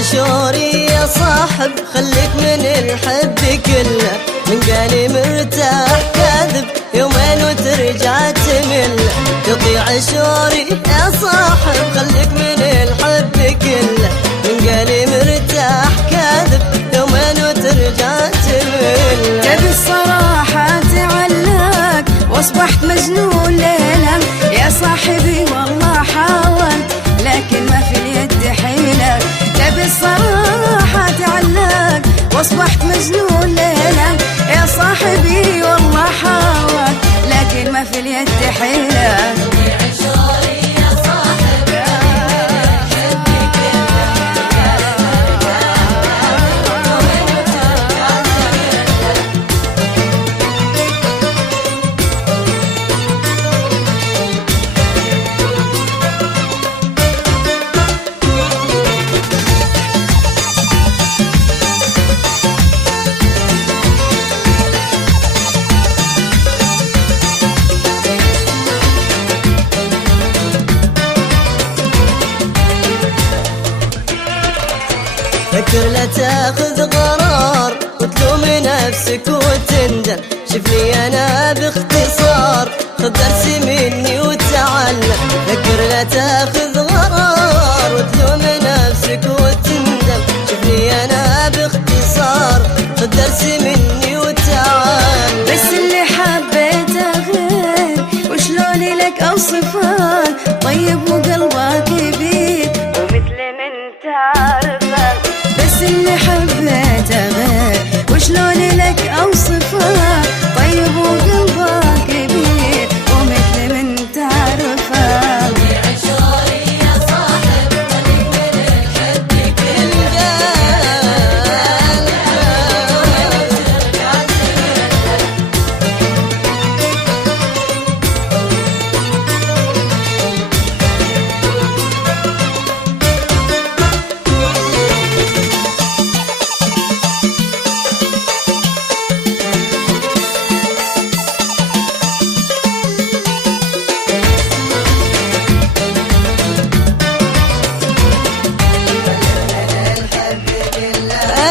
عاشوري يا صاحب خليك من الحب كله، من قالي مرتاح كاذب يومين وترجع تمل. تطيع عاشوري يا صاحب خليك من الحب كله، من قالي مرتاح كاذب يومين وترجع تمل. تبي الصراحة تعلق واصبحت مجنون ليلة يا صاحبي والله حاولت لكن ما في اليد حيلة. تبي الصراحة تعلق واصبحت مجنون ليلة يا صاحبي والله حاولت لكن ما في اليد حيلة. فكر لا تاخذ قرار وتلوم نفسك وتندم، شوفني انا باختصار خذ درس مني وتعلم. فكر لا تاخذ قرار وتلوم نفسك وتندم، شوفني انا باختصار خذ درس مني وتعلم. بس اللي حبيته غير وشلون لك اوصفه، طيب وقلبه كبير ومثل من تعرفه. بس اللي حبيته غير وشلون لك اوصفه، طيب وقلبه كبير ومثل من تعرفه.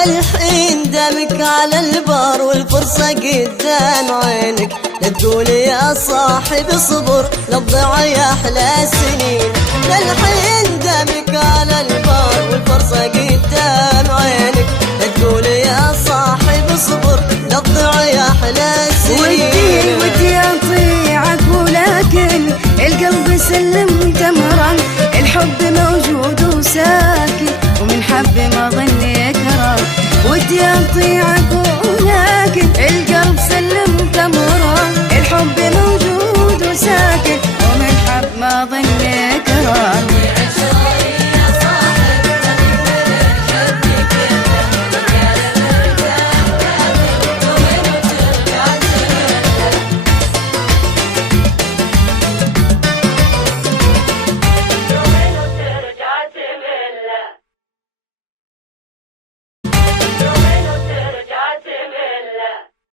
الحين دامك على البار والفرصة قدام عينك، لا تقول يا صاحب اصبر لا تضيع يا احلى سنين. الحين دامك على البار والفرصة قدام عينك، لا تقول يا صاحب اصبر لا تضيع يا احلى سنين. ودي اطيعك ولكن القلب سلم تمرا، الحب موجود وساكن ومن حب ما ظن يكره. ودي اطيعك ولكن القلب سلم تمرا،